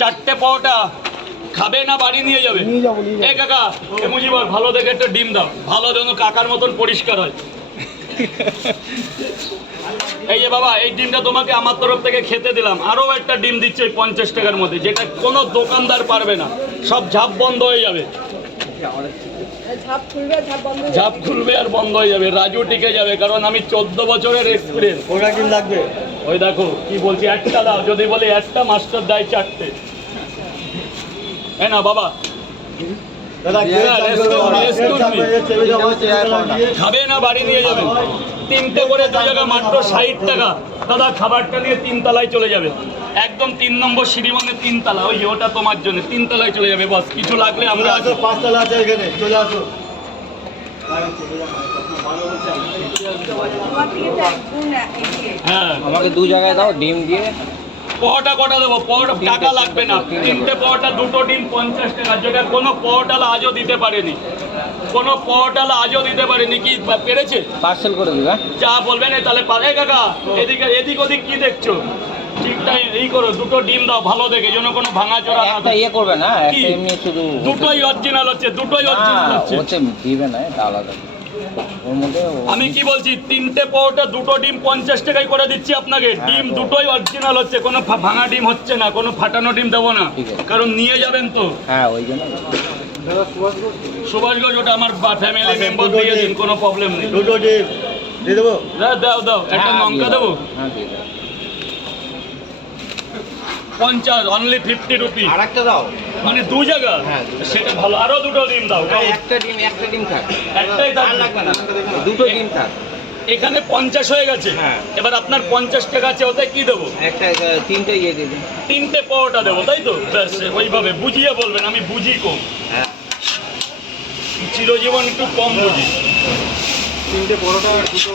চারটে পরোটা খাবে না বাড়ি নিয়ে যাবে? এই কাকা এ মুজিবর ভালো দেখে একটা ডিম দাও, ভালো যেন কাকার মতন পরিষ্কার হয়। এই যে বাবা এই ডিমটা তোমাকে আমার তরফ থেকে খেতে দিলাম, আরও একটা ডিম দিচ্ছে ওই 50 টাকার মধ্যে, যেটা কোনো দোকানদার পারবে না, সব ঝাপ বন্ধ হয়ে যাবে, ঝাপ খুলবে আর বন্ধ হয়ে যাবে, রাজু টিকে যাবে, কারণ আমি 14 বছরের এক্সপিরিয়েন্স। ওটা ডিম লাগবে? ওই দেখো কি বলছি, একটা দাও, যদি বলি একটা মাস্টার দেয় চারটে। না বাবা খাবে না বাড়ি নিয়ে যাবে, 3টে করে 2 জায়গা মাত্র 60 টাকা। দাদা খাবারটা নিয়ে 3 তলায় চলে যাবে, একদম 3 নম্বর সিঁড়ি মানে 3 তলা, ওই যে ওটা তোমার জন্য 3 তলায় চলে যাবে। বস কিছু লাগলে আমরা 5 তলা আছে এখানে, চলে আসো। হ্যাঁ আমাকে 2 জায়গায় দাও ডিম দিয়ে। পরোটা কটা দেবো? পরোটা টাকা লাগবে না, 3টে পরোটা 2টো ডিম 50 টাকা, যেটা কোনো পরোটালা আজও দিতে পারেনি, কোনো পরোটালা আজও দিতে পারেনি। কি পেরেছে? পার্সেল করে দিবা। যা বলবেন তাহলে পারে। কাকা এদিকে এদিক ওদিক কি দেখছো? ঠিকঠাক এই করো, 2টো ডিম দাও ভালো দেখে, যেন কোনো ভাঙা চোরা না একটা থাকে। করবে না, কি? একটা এমনি শুধু। দুটোই অরিজিনাল হচ্ছে, দুটোই অরিজিনাল হচ্ছে। ওতে দিবে না, এটা আলাদা। ওর মধ্যে আমি কি বলছি, 3টে পরোটা 2টো ডিম 50 টাকায় করে দিচ্ছি আপনাকে। ডিম দুটোই অরিজিনাল হচ্ছে, কোনো ভাঙা ডিম হচ্ছে না, কোনো ফাটানো ডিম দেবো না, ঠিক আছে। কারণ নিয়ে যাবেন তো। হ্যাঁ ওই জন্য। সুভাষগঞ্জ ওটা আমার ফ্যামিলি মেম্বার, দিয়ে দিন, কোনো প্রবলেম নেই। 2টো ডিম দিয়ে দেবো? দাও দাও, একটা লঙ্কা দেবো। হ্যাঁ দিয়ে দাও। 50 অনলি 50 রুপি, আরেকটা দাও। মানে 2 জায়গা। হ্যাঁ। সেটা ভালো, আরো 2টো ডিম দাও। একটা ডিম থাক। একটাই থাক। আর লাগবে না, 2টো ডিম থাক। এখানে 50 হয়ে গেছে। হ্যাঁ। এবার আপনার 50 টাকা আছে, ওতে কি দেবো? একটা 3টে ইয়ে দিয়ে দিন। 3টে পরোটা দেবো, তাই তো? ব্যাস ওইভাবে বুঝিয়ে বলবেন, আমি বুঝি কম, হ্যাঁ। চিরজীবন একটু কম বুঝি। 3টে পরোটা আর 2টো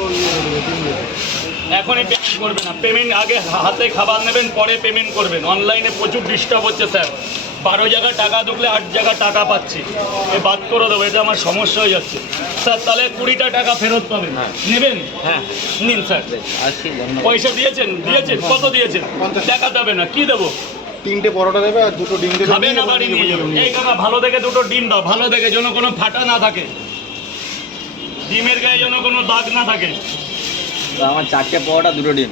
এখনই পেমেন্ট করবেন না, পেমেন্ট আগে হাতে খাবার নেবেন, পরে পেমেন্ট করবেন। অনলাইনে প্রচুর ডিস্টার্ব হচ্ছে স্যার, 12 জায়গা টাকা ঢুকলে 8 জায়গা টাকা পাচ্ছি, এ বাদ করে দেবো, এটা আমার সমস্যা হয়ে যাচ্ছে স্যার। তাহলে 20টা টাকা ফেরত পাবেন, নেবেন? হ্যাঁ নিন স্যার। আসছি, ধন্যবাদ। পয়সা দিয়েছেন? কত দিয়েছেন? টাকা দেবে না, কি দেবো? 3টে পরোটা দেবে আর 2টো ডিম দেবে। খাবে না বাড়ি নিয়ে যাবে। এই কাকা ভালো দেখে 2টো ডিম দাও, ভালো দেখে, যেন কোনো ফাটা না থাকে, ডিমের গায়ে যেন কোনো দাগ না থাকে। তো আমার 4টে পরোটা 2টো ডিম।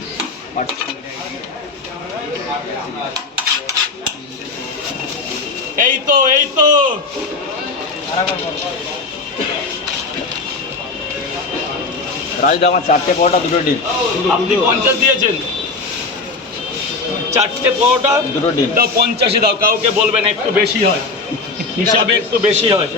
এই তো এই তো রাজু আমার 4টে পরোটা 2টো ডিম। আপনি 50 দিয়েছেন, 4টে পরোটা 2টো ডিম দাও, 50ই দাও। কাউকে বলবেন একটু বেশি হয়, হিসাবে একটু বেশি হয়।